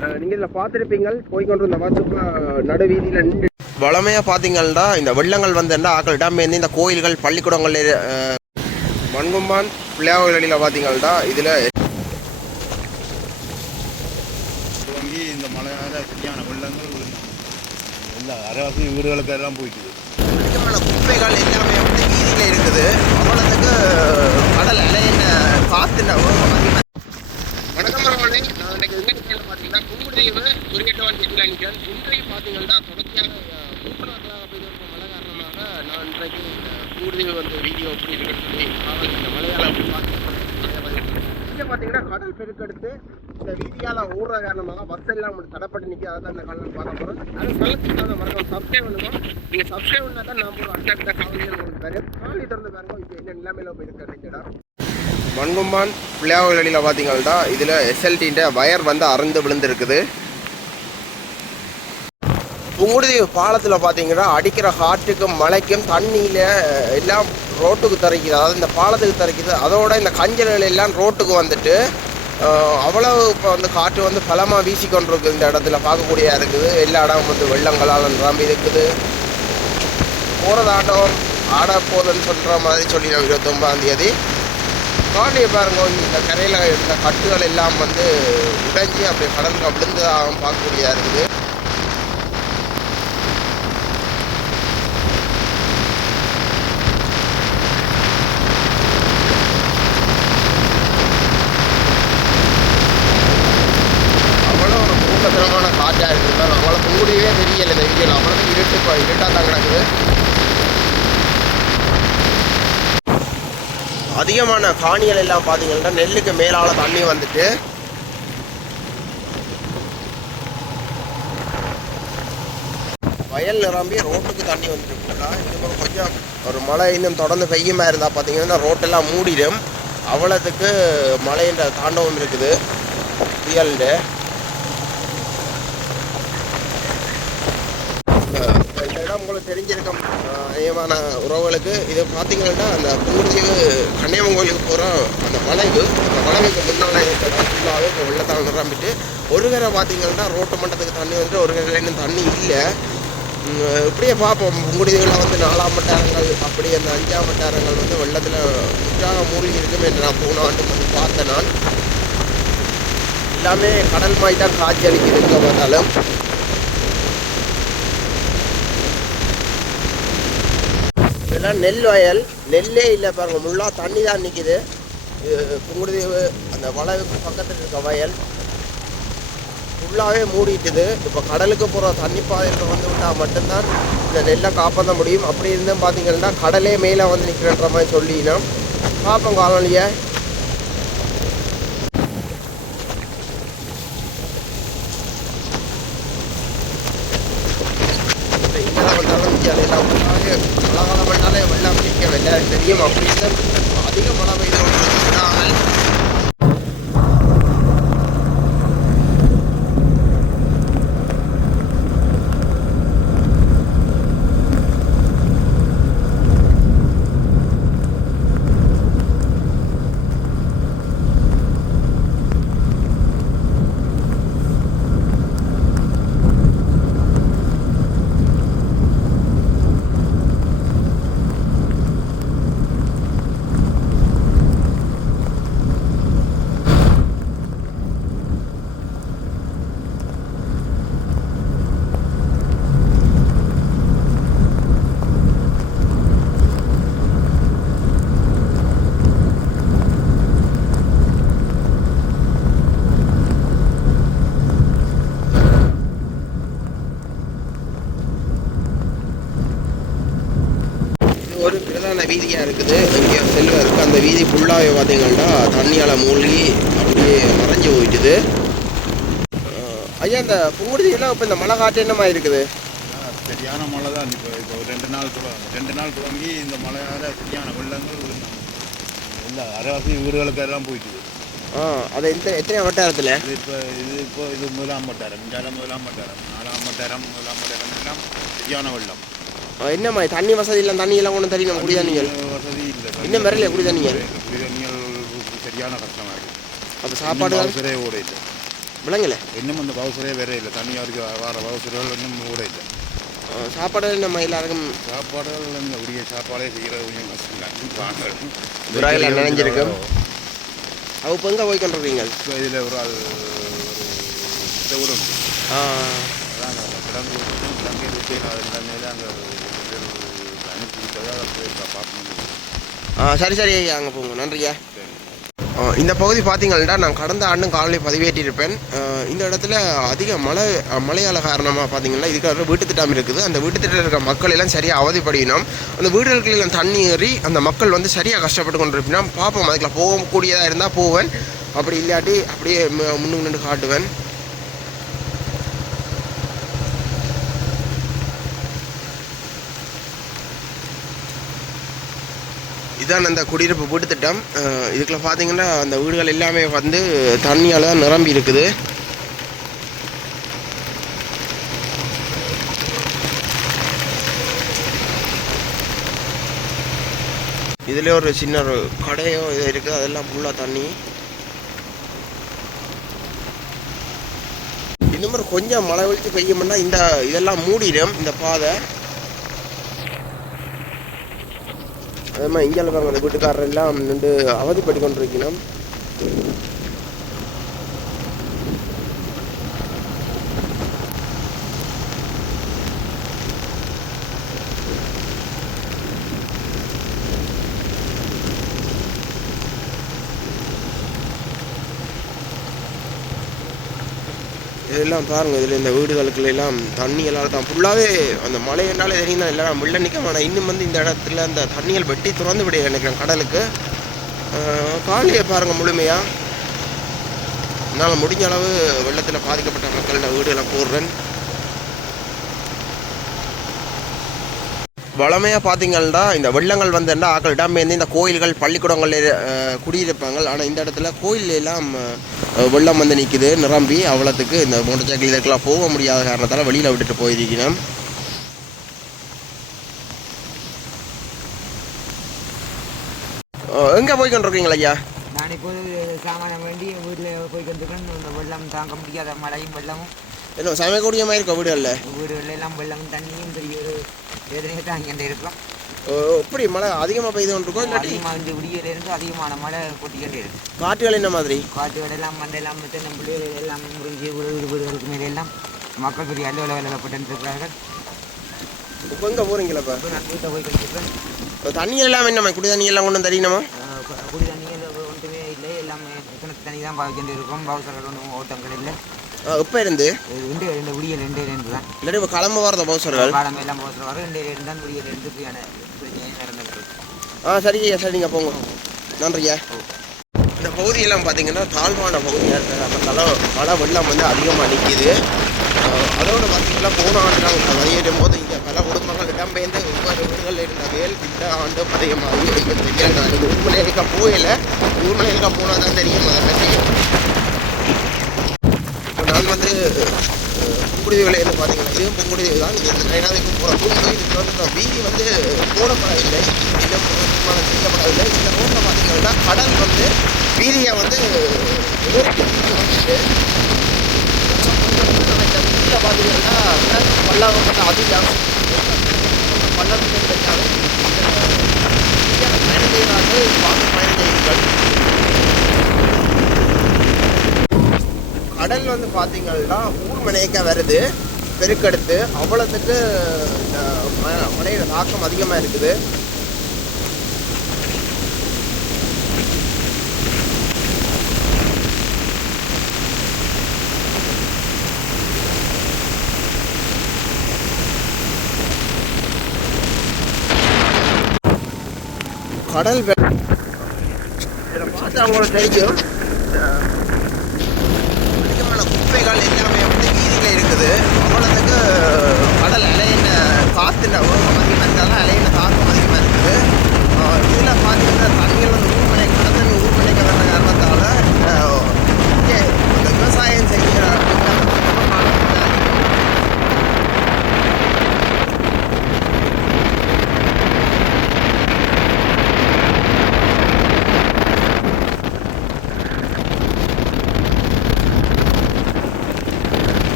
நீங்கள் இதில் பார்த்துருப்பீங்கள் போய்கொண்டிருந்த வாட்ஸ்அப் நடுவீதியில் நின்று வளமையாக பார்த்தீங்கன்னா இந்த வெள்ளங்கள் வந்து ஆக்கள் இடம்பெயர்ந்து இந்த கோயில்கள் பள்ளிக்கூடங்கள் மண்கும்பான் பிள்ளையார் வழியில் பார்த்தீங்கன்னா இதில் இந்த மழையால சரியான வெள்ளங்கள் எல்லா அரசு வீடுகளுக்கு எல்லாம் போயிட்டுது. அதிகமான குப்பைகள் எல்லாமே வந்து வீதியில் இருக்குது. அவ்வளோத்துக்கு கடல் அலையின காற்றுன வணக்கம் பரவாயில்லை. நான் இன்றைக்கு எங்கே பார்த்தீங்கன்னா புங்குடுதீவு குறியட்டவான் கேட்டில் நிற்கிறேன். இன்றைக்கு பார்த்தீங்கன்னா தொடர்ச்சியாக மூக்கநாட்களாக பெய்து வரும் மழை காரணமாக நான் இன்றைக்கு புங்குடுதீவு வந்து வீடியோ எப்படி இருக்குன்னு சொல்லி இந்த மழையால் அப்படி இங்கே பார்த்தீங்கன்னா கடல் பெருக்கெடுத்து இந்த வீதியால் ஓடுற காரணமாக பஸ் எல்லாம் தடைப்பட்டு நிற்க அதை தான் இந்த காலம் பார்க்க போகிறோம். அது கலத்துக்காக மறக்காம சப்ஸ்கிரைப் பண்ணுவோம். நீங்கள் சப்ஸ்கிரைப் பண்ணால் தான் நான் ஒரு அட்டாக்ட காவலிகள் உங்களுக்கு தரேன். காவலி திறந்து பாருங்க இப்போ என்ன நிலைமையில போயிருக்க இடம். மண்கும்பான் பிள்ளையார் வழியில் பார்த்தீங்கன்னா இதில் எஸ்எல்டின்ற வயர் வந்து அறுந்து விழுந்துருக்குது. புங்குடுதீவு பாலத்தில் பார்த்தீங்கன்னா அடிக்கிற காற்றுக்கும் மழைக்கும் தண்ணியில் எல்லாம் ரோட்டுக்கு தரைக்குது. அதாவது இந்த பாலத்துக்கு தரைக்குது. அதோட இந்த கஞ்சல்கள் எல்லாம் ரோட்டுக்கு வந்துட்டு அவ்வளவு இப்போ வந்து காற்று வந்து பலமாக வீசி கொண்டிருக்குது. இந்த இடத்துல பார்க்கக்கூடியா இருக்குது. எல்லா இடமும் வந்து வெள்ளங்களால் நிரம்பி இருக்குது. போகிறதாட்டம் ஆட போதுன்னு சொல்கிற மாதிரி சொல்லிடுவோம். 29ஆம் தேதி காலையை பாருங்க. இந்த கரையில் இருந்த கட்டுகள் எல்லாம் வந்து உடைஞ்சி அப்படியே கடலுக்கு விழுந்ததாக பார்க்கக்கூடியா இருக்குது. காற்றாக இருக்குது. அவ்வளோ புங்குடியே தெரியலை இந்த வீடியோவில். அவ்வளோ இருட்டாக தான் கிடக்குது. அதிகமான காணிகள் எல்லாம் பார்த்தீங்கன்னா நெல்லுக்கு மேலால் தண்ணி வந்துட்டு வயல் நிரம்பி ரோட்டுக்கு தண்ணி வந்துட்டு இன்னும் கொஞ்சம் ஒரு மழை இன்னும் தொடர்ந்து பெய்யுமா இருந்தால் பார்த்தீங்கன்னா ரோட்டெல்லாம் மூடிடும். அவ்வளோத்துக்கு மழைன்ற தாண்டவம் இருக்குது புயல்ண்டு. இந்த இடம் உங்களுக்கு தெரிஞ்சிருக்கும் அதிகமான உறவுகளுக்கு. இது பார்த்தீங்கன்னா அந்த புங்குடுதீவு கன்னியாகுமரி கோயிலுக்கு போகிற அந்த வளைவுக்கு முன்னால் இருக்கிற ஃபுல்லாகவே இப்போ வெள்ளத்தால் நிரம்பிட்டு ஒரு கரை பார்த்தீங்கன்னா ரோட்டு மட்டத்துக்கு தண்ணி வந்துட்டு ஒரு கரையில் இன்னும் தண்ணி இல்லை. இப்படியே பார்ப்போம். புங்குடுதீவில் வந்து 4ஆம் வட்டாரங்கள் அப்படி அந்த 5ஆம் வட்டாரங்கள் வந்து வெள்ளத்தில் முற்றாக மூழ்கி இருக்கும் என்று நான் போன ஆண்டு வந்து பார்த்தேன். நான் எல்லாமே கடல் மாதிரி தான் காட்சி அளிக்குது எங்கே பார்த்தாலும். இதெல்லாம் நெல் வயல். நெல்லே இல்லை பாருங்கள். முள்ளாக தண்ணி தான் நிற்கிது. புங்குடுதீவு அந்த வளைவுக்கு பக்கத்தில் இருக்க வயல் ஃபுல்லாகவே மூடிட்டுது. இப்போ கடலுக்கு போகிற தண்ணி பாதையில் வந்து விட்டால் மட்டும்தான் இந்த நெல்லை காப்பாற்ற முடியும். அப்படி இருந்தும் பார்த்தீங்கன்னா கடலே மேலே வந்து நிற்கிறன்ற மாதிரி சொல்லினா பார்ப்போம் காலனியை. மழைக்காலம் பண்ணாலே வெள்ளம் நிற்க வெள்ளாம் தெரியும். அப்படி அதிக மழை பெய்து கொண்டிருக்கிறார்கள். ஒரு பிரதான வீதியாக இருக்குது. இங்கே செல்வ இருக்குது. அந்த வீதி ஃபுல்லாகவே பார்த்தீங்கன்னா தண்ணியால் மூழ்கி அப்படியே மறைஞ்சு போயிட்டுது. ஐயா இந்த புங்குடுதீவில் இப்போ இந்த மழை காற்று என்னமா இருக்குது? சரியான மழை தான். இப்போ 2 நாள் தொடங்கி இந்த மழையால் சரியான வெள்ளங்கள் எல்லா அரசு வீடுகளுக்கு எல்லாம் போயிட்டுது. அது எத்தனை வட்டாரத்தில்? இது 1ஆம் வட்டாரம், 2ஆம் வட்டாரம், 4ஆம் வட்டாரம், 1ஆம் வட்டாரம் எல்லாம் சரியான வெள்ளம். என்ன மாதிரி தண்ணி வசதி இல்லை? தண்ணி எல்லாம் ஒன்றும் தெரியும். குடி தண்ணிகள் வசதி இல்லை. இன்னும் வரல குடி தண்ணிகள். குடி தண்ணிகள் சரியான கஷ்டமாக இருக்குது. அப்போ சாப்பாடு சரே ஓட இல்லை. விளங்கல இன்னும் அந்த பவுசரே வேற இல்லை, தண்ணி வரைக்கும் வர பவுசர்கள் இன்னும் கூட இல்லை. சாப்பாடு நம்ம எல்லாருக்கும் சாப்பாடுகள் இந்த உரிய சாப்பாடே செய்கிறது கொஞ்சம் கஷ்டம். துறையில் நினைஞ்சிருக்கும். அவ இப்போ எங்கே போய் கொண்டிருக்கீங்க? இப்போ இதில் ஒரு ஆள் இந்த ஊரும் அதான் கிடங்கு கிடங்கே வச்சு கிடங்கையில் அங்கே அனுப்பி விட்டதாக போயிருக்கா பார்க்கணும். சரி சரி ஐயா, அங்கே போங்க. நன்றியா. இந்த பகுதி பார்த்தீங்கன்னா நான் கடந்த ஆண்டும் காலையில் பதிவேற்றியிருப்பேன். இந்த இடத்துல அதிக மழையால் காரணமாக பார்த்தீங்கன்னா இதுக்காக வீட்டு திட்டம் இருக்குது. அந்த வீட்டு திட்டம் இருக்கிற மக்கள் எல்லாம் சரியாக அவதிப்படினோம். அந்த வீடுகளுக்கெல்லாம் தண்ணி ஏறி அந்த மக்கள் வந்து சரியாக கஷ்டப்பட்டு கொண்டு இருப்பினா பார்ப்போம். அதுக்குள்ள போகக்கூடியதாக இருந்தால் போவேன், அப்படி இல்லாட்டி அப்படியே முன்னுக்கு நின்று காட்டுவேன். இதுதான் அந்த குடியிருப்பு வீட்டு திட்டம். இதுக்குள்ள பார்த்தீங்கன்னா அந்த வீடுகள் எல்லாமே வந்து தண்ணியால் தான் நிரம்பி இருக்குது. இதுலேயே ஒரு சின்ன ஒரு கடையோ இது இருக்குது, அதெல்லாம் ஃபுல்லாக தண்ணி. இந்த மாதிரி கொஞ்சம் மழை வலிச்சு பெய்யும்னா இந்த இதெல்லாம் மூடிடும் இந்த பாதை. அதே மாதிரி இங்கே பாருங்க, அந்த வீட்டுக்காரர் எல்லாம் நின்று அவதிப்பட்டு கொண்டிருக்கணும். இதெல்லாம் பாருங்கள், இதில் இந்த வீடுகளுக்குள்ள எல்லாம் தண்ணியெல்லாம் தான் ஃபுல்லாகவே அந்த மழை என்னாலே தெரியும் தான் எல்லாம் வெள்ள நிற்கும். ஆனால் இன்னும் வந்து இந்த இடத்துல அந்த தண்ணிகள் வெட்டி திறந்து விட நினைக்கிறேன் கடலுக்கு. காலையை பாருங்கள் முழுமையாக. என்னால் முடிஞ்ச அளவு வெள்ளத்தில் பாதிக்கப்பட்ட மக்களோட வீடுகளை போடுறேன். வளமையாக பார்த்தீங்கன்னா இந்த வெள்ளங்கள் வந்தேன்னா ஆக்களிடம் இந்த கோயில்கள் பள்ளிக்கூடங்களில் குடியிருப்பாங்க. ஆனால் இந்த இடத்துல கோயில் எல்லாம் வெள்ளம் வந்து நிற்குது நிரம்பி. அவ்வளோத்துக்கு இந்த மோட்டர் சைக்கிள் இதுக்கெல்லாம் போக முடியாத காரணத்தால் வெளியில் விட்டுட்டு போயிருக்கணும். எங்கே போய் கொண்டிருக்கீங்களா ஐயா? நான் இப்போது சாமானம் வேண்டி வீட்டில் போய் கொண்டிருக்கேன். இந்த வெள்ளம் தாங்க முடியாத மழையும் வெள்ளமும் என்ன சமைக்கக்கூடிய மாதிரி இருக்கா வீடுகளில்? வீடுகளில் எல்லாம் வெள்ளமும் தண்ணியும் பெரிய ஒரு வேதனையை தான் இங்கே இருக்கும். எப்படி மழை அதிகமாக பெய்து கொண்டு இருக்கோம்? அதிகமாக இந்த விடியிலிருந்து அதிகமான மழை கொட்டிக்கிட்டே இருக்கு. காற்றுகள் என்ன மாதிரி? காற்றுகள் எல்லாம் மண்டெல்லாம் தென்னை பிள்ளைகள் எல்லாம் முறிஞ்சி வீடுகளுக்கு மேலே எல்லாம் மக்கள் பெரிய அலுவலகப்பட்டு இருக்கிறார்கள். இப்போ எங்கே போகிறீங்களா? இப்போ நான் வீட்டை போய் கொண்டிருக்கேன். இப்போ தண்ணி எல்லாம் என்னம்மா குடி தண்ணி எல்லாம் கொண்டு தெரியணுமா? குடி தண்ணி ஒன்றுமே இல்லை, எல்லாமே கிணத்து தண்ணி தான் பாய்ச்சிட்டு இருக்கும். பவுசர்கள் ஒன்றும் ஓட்டங்கள் இல்லை. இப்போ இருந்து ரெண்டு விடியல் ரெண்டு தான் இல்லாட்டி இப்போ கிளம்ப வரத பவுசர்கள் காலம் எல்லாம் பவுசர் வரும். ரெண்டு தான் விடியல் ரெண்டு பிரச்சனை நடந்துருக்கு. சரிங்க சரிங்க போங்க. நன்றியா. இந்த பகுதியெல்லாம் பார்த்தீங்கன்னா தாழ்வான பகுதியாக இருக்குது. அப்போ மழை வெள்ளம் வந்து அதிகமாக நிற்கிது. அதோடு பார்த்தீங்கன்னா போன ஆண்டு நாங்கள் வெளியேறும் போது இங்கே பல குடும்பங்கள் இடம்பெயர்ந்து ஒவ்வொரு வீடுகளில் இருந்த வேல் இந்த ஆண்டு அதிகமாகி தெரியல. நான் ஊர்மலையிருக்க போகல, ஊர்மலையிருக்க போனால் தான் தெரியும் அதை பற்றி. இப்போ நான் வந்து புங்குடுதிகளை இருந்து பார்த்தீங்கன்னா இதுவும் புங்குடுதி தான். இது நயனாதிக்கு போகிற பூமி இதுக்கு வந்து வீதி வந்து போடப்படவில்லை, இன்னும் செய்யப்படவில்லை. இந்த ரோட்டில் பார்த்தீங்கன்னா கடல் வந்து வீதியை வந்து வீட்டில் பார்த்தீங்கன்னா பள்ளம் வந்து அதிகம் பள்ளத்துக்கு கிடைக்காது. பயணம் செய்கிறார்கள், பார்த்து பயணம் செய்யுங்கள். கடல் வந்து பார்த்தீங்கன்னா ஊர்மனைக்க வருது பெருக்கெடுத்து. அவ்வளோத்துக்கு இந்த மழையோட தாக்கம் அதிகமாக இருக்குது. கடல் இதில் பார்த்து அவங்களுக்கு தெரியும் அதிகமான குப்பைகள் எல்லாமே வந்து வீதியில் இருக்குது. அவ்வளோத்துக்கு கடல் அலையின காற்று அதிகமாக இருந்தாலும் அலையின தாக்கம் அதிகமாக இருக்குது. இதில் பார்த்தீங்கன்னா தண்ணிகள் வந்து ஊர்மனை கடத்தன் ஊர்மனைக்கு வர்ற காரணத்தால் இங்கே இந்த விவசாயம் செய்கிற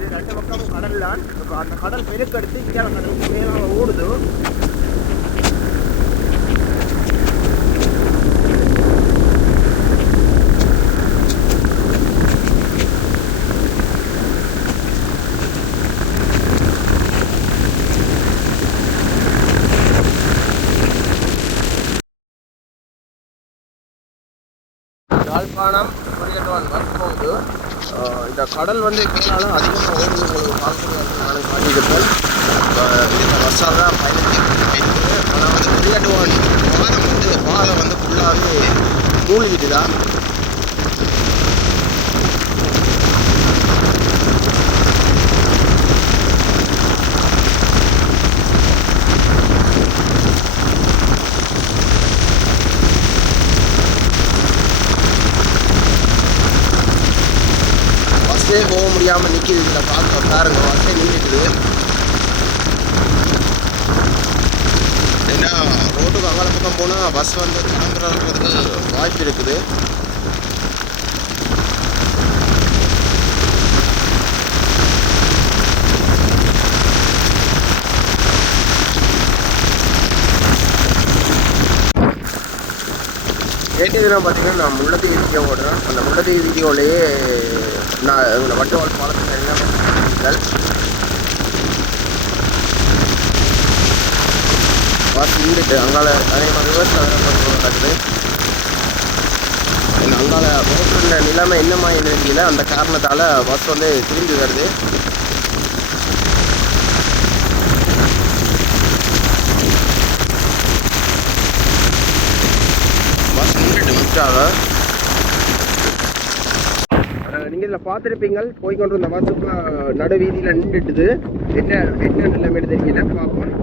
இது ரெண்டு பக்கமும் கடல் தான். இப்போ அந்த கடல் பெருக்கெடுத்து இங்கே கடலுக்கு மேலே ஓடுது. யாழ்ப்பாணம் குறியட்டுவான் பஸ் போகுது. இந்த கடல் வந்து மேலாலும் அதிகமாக ஓடுது. உங்களுக்கு பார்க்கணும் காட்டியிருப்பேன். இந்த பஸ்ஸால் தான் பயணிச்சு போயிருக்குது. ஆனால் வந்து குறியட்டுவான் பாலம் வந்து ஃபுல்லாகவே மூழ்கிட்டு தான். பஸ்ஸே போக முடியாமல் நிற்கிது. இதில் பார்க்க பாருங்க, பஸ்ஸே நின்றுக்குது. ஏன்னா ரோட்டுக்கு அங்கால பக்கம் போனால் பஸ் வந்து கிளம்புறதுக்கு வாய்ப்பு இருக்குது. நேற்று தினம் பார்த்தீங்கன்னா நான் முள்ளத்தீவு வீடியோ ஓடுறேன். அந்த முள்ளத்தீவு வீடியோலேயே நான் எங்களை வட்டுவாள் பாலத்தில் என்ன பார்த்து இருந்துட்டு அங்கால அதே மாதிரி விவசாயம் நடக்குது. அங்கால ரோட்டில் நிலைமை என்னமா தெரியல. அந்த காரணத்தால் பஸ் வந்து திரும்பி வருது. பஸ் நின்றுட்டு விட்டாங்க. நீங்கள் இதில் பார்த்துருப்பீங்கள் போய்கொண்டு இருந்த பஸ்ஸுக்கு நடு வீதியில் நின்றுட்டுது. என்ன நிலைமைன்னு தெரியல, பார்ப்போம்.